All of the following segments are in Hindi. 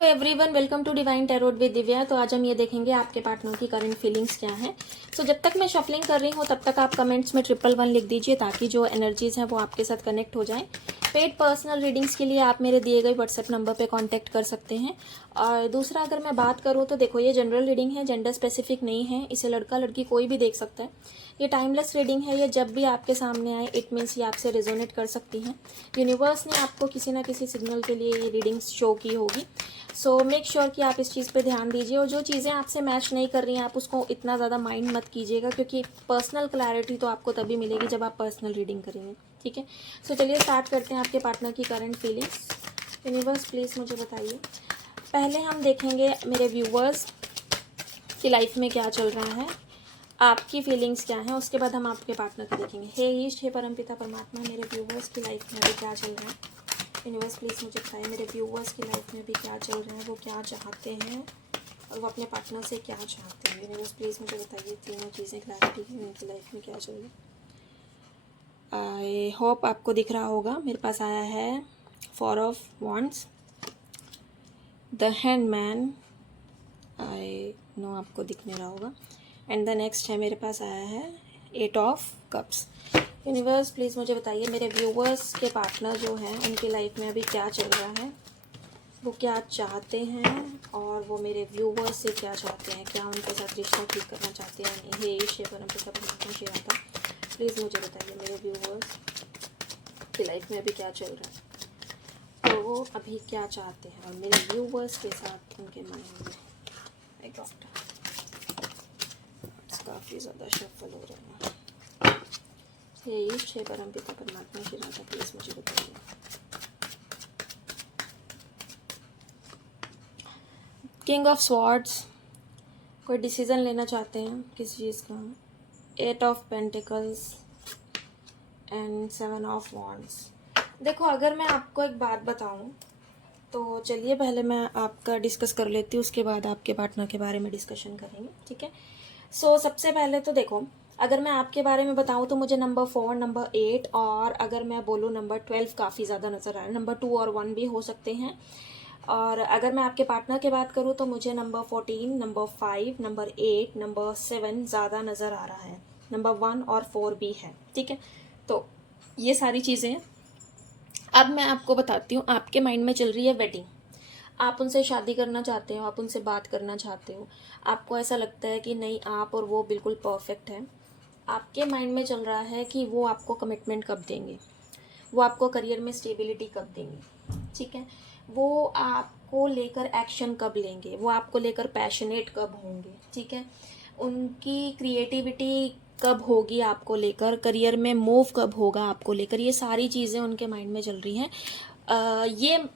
Everyone, welcome to Divine Tarot with Divya. तो आज हम ये देखेंगे आपके पार्टनर की करंट फीलिंग्स क्या है। सो जब तक मैं शफलिंग कर रही हूँ तब तक आप कमेंट्स में 111 लिख दीजिए ताकि जो एनर्जीज हैं वो आपके साथ कनेक्ट हो जाएं। पेड पर्सनल रीडिंग्स के लिए आप मेरे दिए गए व्हाट्सएप नंबर पे कांटेक्ट कर सकते हैं। और दूसरा, अगर मैं बात करूँ तो देखो, ये जनरल रीडिंग है, जेंडर स्पेसिफिक नहीं है, इसे लड़का लड़की कोई भी देख सकता है। ये टाइमलेस रीडिंग है, ये जब भी आपके सामने आए इट मीन्स ये आपसे रेजोनेट कर सकती हैं। यूनिवर्स ने आपको किसी ना किसी सिग्नल के लिए ये रीडिंग्स शो की होगी। सो मेक श्योर कि आप इस चीज़ पे ध्यान दीजिए, और जो चीज़ें आपसे मैच नहीं कर रही हैं आप उसको इतना ज़्यादा माइंड मत कीजिएगा, क्योंकि पर्सनल क्लैरिटी तो आपको तभी मिलेगी जब आप पर्सनल रीडिंग करेंगे। ठीक है, सो चलिए स्टार्ट करते हैं आपके पार्टनर की करंट फीलिंग्स। यूनिवर्स प्लीज़ मुझे बताइए। पहले हम देखेंगे मेरे व्यूवर्स की लाइफ में क्या चल रहा है, आपकी फीलिंग्स क्या हैं, उसके बाद हम आपके पार्टनर की देखेंगे। हे ईस्ट, हे परमपिता परमात्मा, मेरे व्यूवर्स की लाइफ में अभी क्या चल रहा है। यूनिवर्स प्लीज़ मुझे बताइए, मेरे व्यूवर्स की लाइफ में भी क्या चल रहा है, वो क्या चाहते हैं और वो अपने पार्टनर से क्या चाहते हैं। यूनिवर्स प्लीज़ मुझे बताइए तीनों चीज़ें क्लैरिटी की, उनकी लाइफ में क्या चल रहा है। आई होप आपको दिख रहा होगा, मेरे पास आया है 4 of wands, the handman, I know आपको दिख नहीं रहा होगा, एंड द नेक्स्ट है मेरे पास आया है 8 ऑफ कप्स। यूनिवर्स प्लीज़ मुझे बताइए, मेरे व्यूवर्स के पार्टनर जो हैं उनकी लाइफ में अभी क्या चल रहा है, वो क्या चाहते हैं और वो मेरे व्यूवर्स से क्या चाहते हैं, क्या उनके साथ रिश्ता ठीक करना चाहते हैं। हे ईश्वर परमपिता परमात्मा शिवाता, प्लीज़ मुझे बताइए मेरे व्यूवर्स की लाइफ में अभी क्या चल रहा है, तो वो अभी क्या चाहते हैं और मेरे व्यूवर्स के साथ उनके माइंड में। आई गॉट काफ़ी ज़्यादा शफल हो रहे हैं। हे ईश्वर परमपिता परमात्मा शिवाता, प्लीज़ मुझे बताइए। किंग ऑफ स्वॉर्ड्स, कोई डिसीज़न लेना चाहते हैं किसी चीज़ का। 8 of pentacles and 7 of wands. देखो, अगर मैं आपको एक बात बताऊं तो चलिए पहले मैं आपका डिस्कस कर लेती हूँ, उसके बाद आपके पार्टनर के बारे में डिस्कशन करेंगे। ठीक है, सो सबसे पहले तो देखो, अगर मैं आपके बारे में बताऊं तो मुझे नंबर 4, नंबर 8 और अगर मैं बोलूँ नंबर 12 काफ़ी ज़्यादा नज़र आ रहा है। नंबर 2 और 1 भी हो सकते हैं। और अगर मैं आपके पार्टनर की बात करूँ तो मुझे नंबर 14, नंबर 5, नंबर 8, नंबर 7 ज़्यादा नज़र आ रहा है। नंबर 1 और 4 भी है। ठीक है, तो ये सारी चीज़ें। अब मैं आपको बताती हूँ, आपके माइंड में चल रही है वेडिंग, आप उनसे शादी करना चाहते हो, आप उनसे बात करना चाहते हो, आपको ऐसा लगता है कि नहीं आप और वो बिल्कुल परफेक्ट है। आपके माइंड में चल रहा है कि वो आपको कमिटमेंट कब देंगे, वो आपको करियर में स्टेबिलिटी कब देंगे। ठीक है, वो आपको लेकर एक्शन कब लेंगे, वो आपको लेकर पैशनेट कब होंगे। ठीक है, उनकी क्रिएटिविटी कब होगी आपको लेकर, करियर में मूव कब होगा आपको लेकर, ये सारी चीज़ें उनके माइंड में चल रही हैं। ये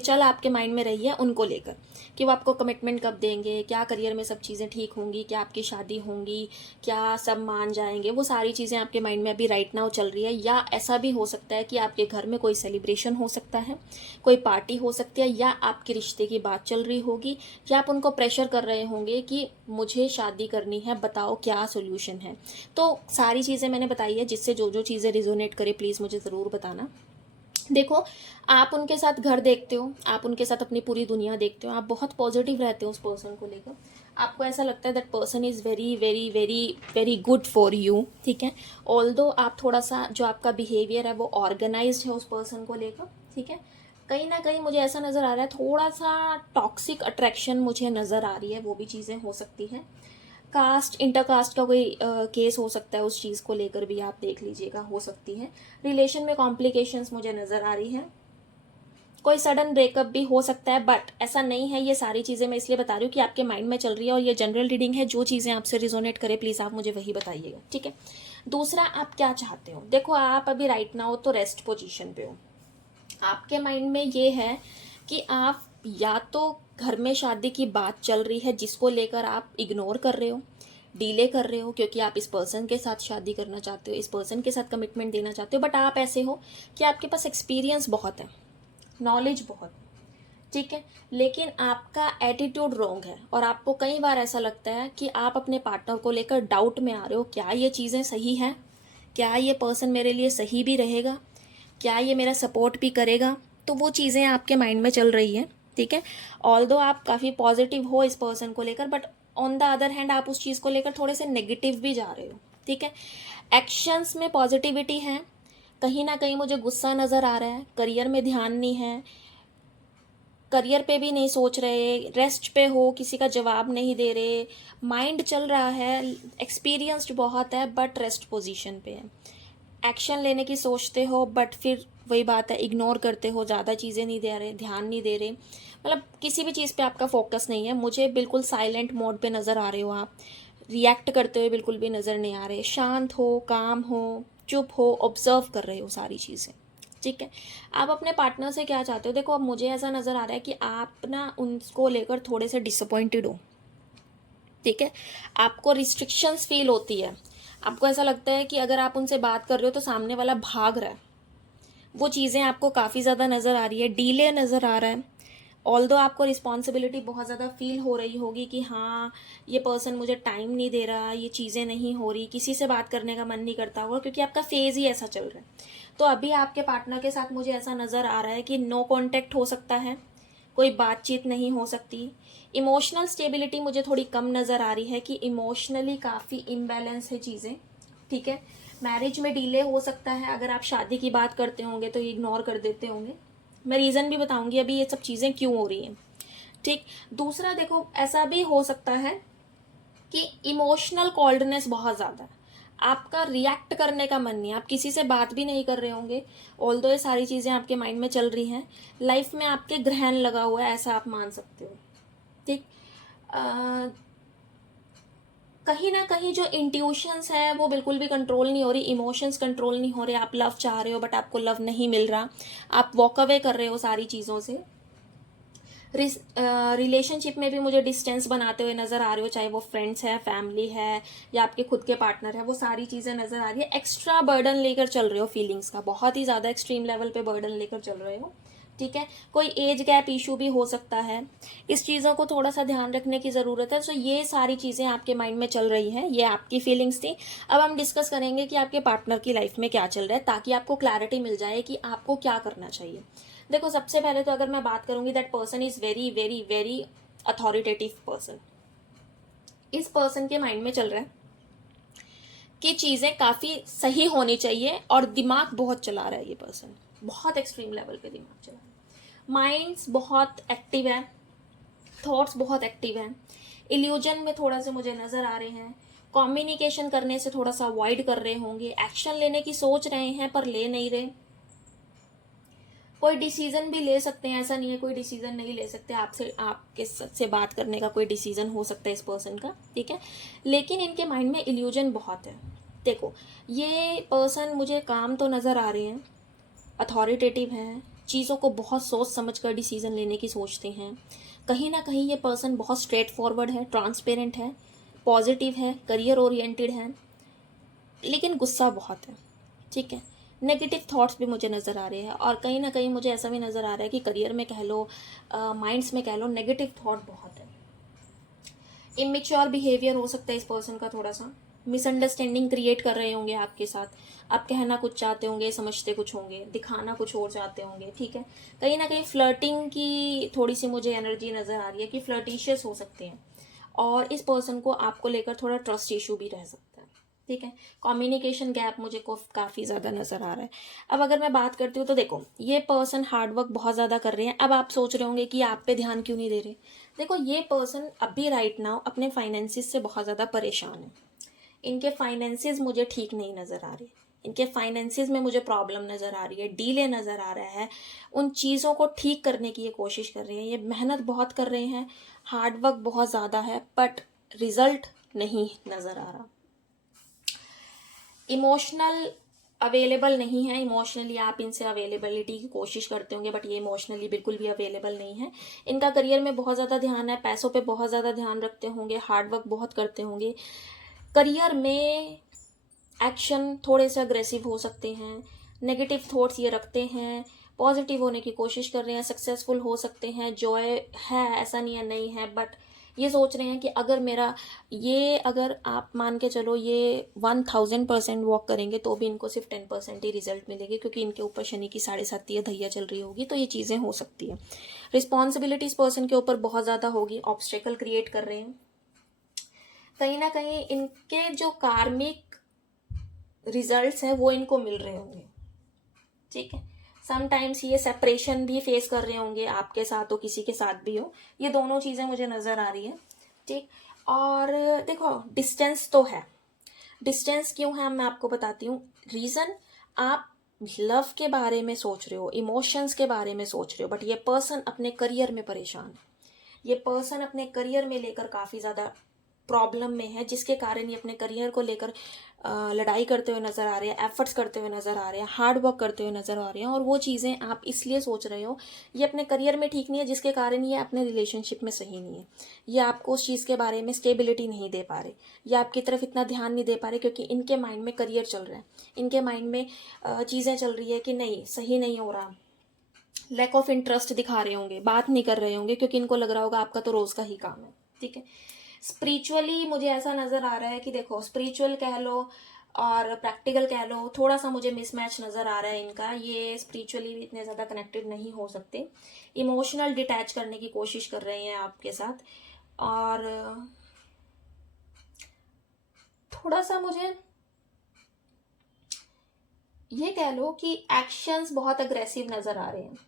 चल आपके माइंड में रही है उनको लेकर कि वो आपको कमिटमेंट कब देंगे, क्या करियर में सब चीज़ें ठीक होंगी, क्या आपकी शादी होंगी, क्या सब मान जाएंगे। वो सारी चीज़ें आपके माइंड में अभी राइट नाउ चल रही है। या ऐसा भी हो सकता है कि आपके घर में कोई सेलिब्रेशन हो सकता है, कोई पार्टी हो सकती है, या आपके रिश्ते की बात चल रही होगी, या आप उनको प्रेशर कर रहे होंगे कि मुझे शादी करनी है, बताओ क्या सोल्यूशन है। तो सारी चीज़ें मैंने बताई है, जिससे जो जो चीज़ें रिजोनेट करे प्लीज़ मुझे ज़रूर बताना। देखो, आप उनके साथ घर देखते हो, आप उनके साथ अपनी पूरी दुनिया देखते हो, आप बहुत पॉजिटिव रहते हो उस पर्सन को लेकर। आपको ऐसा लगता है that person is very very very very good for you. ठीक है, ऑल्दो आप थोड़ा सा जो आपका बिहेवियर है वो ऑर्गेनाइज्ड है उस पर्सन को लेकर। ठीक है, कहीं ना कहीं मुझे ऐसा नज़र आ रहा है, थोड़ा सा टॉक्सिक अट्रैक्शन मुझे नज़र आ रही है, वो भी चीज़ें हो सकती हैं। कास्ट, इंटरकास्ट का कोई केस हो सकता है, उस चीज़ को लेकर भी आप देख लीजिएगा, हो सकती है। रिलेशन में कॉम्प्लिकेशंस मुझे नज़र आ रही हैं, कोई सडन ब्रेकअप भी हो सकता है, बट ऐसा नहीं है। ये सारी चीज़ें मैं इसलिए बता रही हूँ कि आपके माइंड में चल रही है, और ये जनरल रीडिंग है, जो चीज़ें आपसे रिजोनेट करे प्लीज़ आप मुझे वही बताइएगा। ठीक है, दूसरा, आप क्या चाहते हो। देखो, आप अभी राइट नाउ तो रेस्ट पोजीशन पे हो। आपके माइंड में ये है कि आप या तो घर में शादी की बात चल रही है जिसको लेकर आप इग्नोर कर रहे हो, डीले कर रहे हो, क्योंकि आप इस पर्सन के साथ शादी करना चाहते हो, इस पर्सन के साथ कमिटमेंट देना चाहते हो, बट आप ऐसे हो कि आपके पास एक्सपीरियंस बहुत है, नॉलेज बहुत है। ठीक है, लेकिन आपका एटीट्यूड रॉन्ग है, और आपको कई बार ऐसा लगता है कि आप अपने पार्टनर को लेकर डाउट में आ रहे हो, क्या ये चीज़ें सही हैं, क्या ये पर्सन मेरे लिए सही भी रहेगा, क्या ये मेरा सपोर्ट भी करेगा। तो वो चीज़ें आपके माइंड में चल रही है। ठीक है। ऑल्दो आप काफ़ी पॉजिटिव हो इस पर्सन को लेकर, but on the other hand आप उस चीज़ को लेकर थोड़े से नेगेटिव भी जा रहे हो। ठीक है। एक्शंस में पॉजिटिविटी है, कहीं ना कहीं मुझे गुस्सा नज़र आ रहा है, करियर में ध्यान नहीं है, करियर पे भी नहीं सोच रहे, रेस्ट पे हो, किसी का जवाब नहीं दे रहे, माइंड चल रहा है, एक्सपीरियंस्ड बहुत है बट रेस्ट पोजीशन पे है। एक्शन लेने की सोचते हो बट फिर वही बात है, इग्नोर करते हो, ज़्यादा चीज़ें नहीं दे रहे, ध्यान नहीं दे रहे, मतलब किसी भी चीज़ पे आपका फोकस नहीं है। मुझे बिल्कुल साइलेंट मोड पे नज़र आ रहे हो आप, रिएक्ट करते हुए बिल्कुल भी नज़र नहीं आ रहे, शांत हो, काम हो, चुप हो, ऑब्जर्व कर रहे हो सारी चीज़ें। ठीक है। आप अपने पार्टनर से क्या चाहते हो? देखो अब मुझे ऐसा नज़र आ रहा है कि आप ना उनको लेकर थोड़े से डिसअपॉइंटेड हो। ठीक है। आपको रिस्ट्रिक्शंस फील होती है, आपको ऐसा लगता है कि अगर आप उनसे बात कर रहे हो तो सामने वाला भाग रहा है, वो चीज़ें आपको काफ़ी ज़्यादा नज़र आ रही है, डीले नज़र आ रहा है। ऑल्दो आपको रिस्पॉन्सिबिलिटी बहुत ज़्यादा फील हो रही होगी कि हाँ ये पर्सन मुझे टाइम नहीं दे रहा, ये चीज़ें नहीं हो रही, किसी से बात करने का मन नहीं करता होगा क्योंकि आपका फेज़ ही ऐसा चल रहा है। तो अभी आपके पार्टनर के साथ मुझे ऐसा नज़र आ रहा है कि नो कॉन्टैक्ट हो सकता है, कोई बातचीत नहीं हो सकती। इमोशनल स्टेबिलिटी मुझे थोड़ी कम नज़र आ रही है कि इमोशनली काफ़ी इम्बैलेंस है चीज़ें। ठीक है। मैरिज में डिले हो सकता है, अगर आप शादी की बात करते होंगे तो इग्नोर कर देते होंगे। मैं रीज़न भी बताऊंगी अभी ये सब चीज़ें क्यों हो रही हैं। ठीक। दूसरा देखो, ऐसा भी हो सकता है कि इमोशनल कोल्डनेस बहुत ज़्यादा है, आपका रिएक्ट करने का मन नहीं, आप किसी से बात भी नहीं कर रहे होंगे, ऑल्दो ये सारी चीज़ें आपके माइंड में चल रही हैं, लाइफ में आपके ग्रहण लगा हुआ है, ऐसा आप मान सकते हो। ठीक। कहीं ना कहीं जो इंट्यूशंस है वो बिल्कुल भी कंट्रोल नहीं हो रही, इमोशंस कंट्रोल नहीं हो रहे, आप लव चाह रहे हो बट आपको लव नहीं मिल रहा, आप वॉक अवे कर रहे हो सारी चीज़ों से। रिलेशनशिप में भी मुझे डिस्टेंस बनाते हुए नज़र आ रहे हो, चाहे वो फ्रेंड्स है, फैमिली है या आपके खुद के पार्टनर है, वो सारी चीज़ें नज़र आ रही है। एक्स्ट्रा बर्डन लेकर चल रहे हो, फीलिंग्स का बहुत ही ज़्यादा एक्सट्रीम लेवल पे बर्डन लेकर चल रहे हो। ठीक है। कोई एज गैप इशू भी हो सकता है, इस चीज़ों को थोड़ा सा ध्यान रखने की ज़रूरत है। सो ये सारी चीज़ें आपके माइंड में चल रही हैं, ये आपकी फीलिंग्स थी। अब हम डिस्कस करेंगे कि आपके पार्टनर की लाइफ में क्या चल रहा है, ताकि आपको क्लैरिटी मिल जाए कि आपको क्या करना चाहिए। देखो सबसे पहले तो अगर मैं बात करूंगी, that person is very very very authoritative person. इस पर्सन के माइंड में चल रहा है कि चीज़ें काफ़ी सही होनी चाहिए और दिमाग बहुत चला रहा है, ये पर्सन बहुत एक्सट्रीम लेवल पे दिमाग चला रहा है, माइंड्स बहुत एक्टिव है, थॉट्स बहुत एक्टिव हैं, इल्यूजन में थोड़ा सा मुझे नज़र आ रहे हैं, कम्युनिकेशन करने से थोड़ा सा अवॉइड कर रहे होंगे, एक्शन लेने की सोच रहे हैं पर ले नहीं रहे, कोई डिसीजन भी ले सकते हैं, ऐसा नहीं है कोई डिसीजन नहीं ले सकते, आपसे आपके से बात करने का कोई डिसीजन हो सकता है इस पर्सन का। ठीक है। लेकिन इनके माइंड में इल्यूजन बहुत है। देखो ये पर्सन मुझे काम तो नज़र आ रहे हैं, अथॉरिटेटिव हैं, चीज़ों को बहुत सोच समझ कर डिसीजन लेने की सोचते हैं, कहीं ना कहीं ये पर्सन बहुत स्ट्रेट फॉरवर्ड है, ट्रांसपेरेंट है, पॉजिटिव है, करियर ओरिएंटेड है, लेकिन गुस्सा बहुत है। ठीक है। नेगेटिव थॉट्स भी मुझे नज़र आ रहे हैं, और कहीं ना कहीं मुझे ऐसा भी नज़र आ रहा है कि करियर में कह लो, माइंड्स में कह लो, नेगेटिव थॉट बहुत है। इमेच्योर बिहेवियर हो सकता है इस पर्सन का, थोड़ा सा मिसअंडरस्टैंडिंग क्रिएट कर रहे होंगे आपके साथ, आप कहना कुछ चाहते होंगे, समझते कुछ होंगे, दिखाना कुछ और चाहते होंगे। ठीक है। कहीं ना कहीं फ्लर्टिंग की थोड़ी सी मुझे एनर्जी नज़र आ रही है कि फ्लर्टिशियस हो सकते हैं, और इस पर्सन को आपको लेकर थोड़ा ट्रस्ट इशू भी रह सकता है। ठीक है। कम्युनिकेशन गैप मुझे को काफ़ी ज़्यादा नज़र आ रहा है। अब अगर मैं बात करती हूँ तो देखो ये पर्सन हार्डवर्क बहुत ज़्यादा कर रहे हैं। अब आप सोच रहे होंगे कि आप पे ध्यान क्यों नहीं दे रहे। देखो ये पर्सन अभी राइट नाउ अपने फाइनेंसिस से बहुत ज़्यादा परेशान है, इनके फाइनेंसिस मुझे ठीक नहीं नज़र आ रहे, इनके फाइनेंसिस में मुझे प्रॉब्लम नज़र आ रही है, डीले नज़र आ रहा है, उन चीज़ों को ठीक करने की ये कोशिश कर रहे हैं, ये मेहनत बहुत कर रहे हैं, हार्डवर्क बहुत ज़्यादा है, बट रिजल्ट नहीं नज़र आ रहा। इमोशनल अवेलेबल नहीं है, इमोशनली आप इनसे अवेलेबिलिटी की कोशिश करते होंगे बट ये इमोशनली बिल्कुल भी अवेलेबल नहीं है। इनका करियर में बहुत ज़्यादा ध्यान है, पैसों पे बहुत ज़्यादा ध्यान रखते होंगे, हार्डवर्क बहुत करते होंगे, करियर में एक्शन थोड़े से अग्रेसिव हो सकते हैं, नेगेटिव थॉट्स ये रखते हैं, पॉजिटिव होने की कोशिश कर रहे हैं, सक्सेसफुल हो सकते हैं, जॉय है, ऐसा नहीं है नहीं है, बट ये सोच रहे हैं कि अगर मेरा ये, अगर आप मान के चलो ये 1000% वॉक करेंगे तो भी इनको सिर्फ 10% ही रिजल्ट मिलेगी, क्योंकि इनके ऊपर शनि की 7.5 धैया चल रही होगी, तो ये चीज़ें हो सकती है। रिस्पॉन्सिबिलिटीज पर्सन के ऊपर बहुत ज़्यादा होगी, ऑब्स्टेकल क्रिएट कर रहे हैं। कहीं ना कहीं इनके जो कार्मिक रिजल्ट्स हैं वो इनको मिल रहे होंगे, ठीक है। समटाइम्स ये सेपरेशन भी फेस कर रहे होंगे, आपके साथ हो किसी के साथ भी हो, ये दोनों चीज़ें मुझे नज़र आ रही है, ठीक। और देखो डिस्टेंस तो है, डिस्टेंस क्यों है मैं आपको बताती हूँ। रीज़न, आप लव के बारे में सोच रहे हो, इमोशंस के बारे में सोच रहे हो, बट ये पर्सन अपने करियर में परेशान है। ये पर्सन अपने करियर में लेकर काफ़ी ज़्यादा प्रॉब्लम में है, जिसके कारण ये अपने करियर को लेकर लड़ाई करते हुए नज़र आ रहे हैं, एफर्ट्स करते हुए नज़र आ रहे हैं, हार्ड वर्क करते हुए नज़र आ रहे हैं। और वो चीज़ें आप इसलिए सोच रहे हो, ये अपने करियर में ठीक नहीं है, जिसके कारण ये अपने रिलेशनशिप में सही नहीं है। ये आपको उस चीज़ के बारे में स्टेबिलिटी नहीं दे पा रहे, ये आपकी तरफ इतना ध्यान नहीं दे पा रहे, क्योंकि इनके माइंड में करियर चल रहा है, इनके माइंड में चीज़ें चल रही है कि नहीं सही नहीं हो रहा। लैक ऑफ इंटरेस्ट दिखा रहे होंगे, बात नहीं कर रहे होंगे, क्योंकि इनको लग रहा होगा आपका तो रोज़ का ही काम है, ठीक है। स्पिरिचुअली मुझे ऐसा नज़र आ रहा है कि देखो स्पिरिचुअल कह लो और प्रैक्टिकल कह लो, थोड़ा सा मुझे मिसमैच नज़र आ रहा है इनका। ये स्पिरिचुअली भी इतने ज़्यादा कनेक्टेड नहीं हो सकते, इमोशनल डिटैच करने की कोशिश कर रहे हैं आपके साथ। और थोड़ा सा मुझे ये कह लो कि एक्शंस बहुत अग्रेसिव नज़र आ रहे हैं।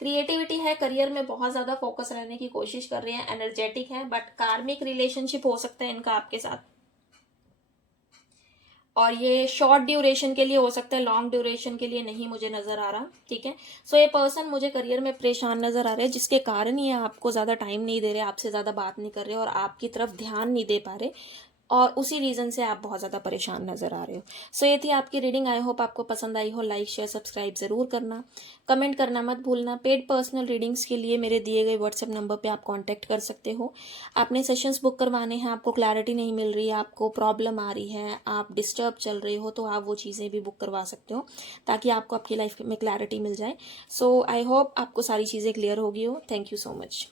क्रिएटिविटी है, करियर में बहुत ज़्यादा फोकस रहने की कोशिश कर रहे हैं, एनर्जेटिक है, बट कार्मिक रिलेशनशिप हो सकता है इनका आपके साथ, और ये शॉर्ट ड्यूरेशन के लिए हो सकता है, लॉन्ग ड्यूरेशन के लिए नहीं मुझे नज़र आ रहा, ठीक है। सो ये पर्सन मुझे करियर में परेशान नज़र आ रहे हैं, जिसके कारण ये आपको ज़्यादा टाइम नहीं दे रहे, आपसे ज़्यादा बात नहीं कर रहे और आपकी तरफ ध्यान नहीं दे पा रहे, और उसी रीज़न से आप बहुत ज़्यादा परेशान नज़र आ रहे हो। सो ये थी आपकी रीडिंग। आई होप आपको पसंद आई हो। लाइक शेयर सब्सक्राइब ज़रूर करना, कमेंट करना मत भूलना। पेड पर्सनल रीडिंग्स के लिए मेरे दिए गए व्हाट्सएप नंबर पे आप कांटेक्ट कर सकते हो। आपने सेशंस बुक करवाने हैं, आपको क्लैरिटी नहीं मिल रही है, आपको प्रॉब्लम आ रही है, आप डिस्टर्ब चल रहे हो, तो आप वो चीज़ें भी बुक करवा सकते हो, ताकि आपको आपकी लाइफ में क्लैरिटी मिल जाए। सो आई होप आपको सारी चीज़ें क्लियर होगी हो। Thank you so much.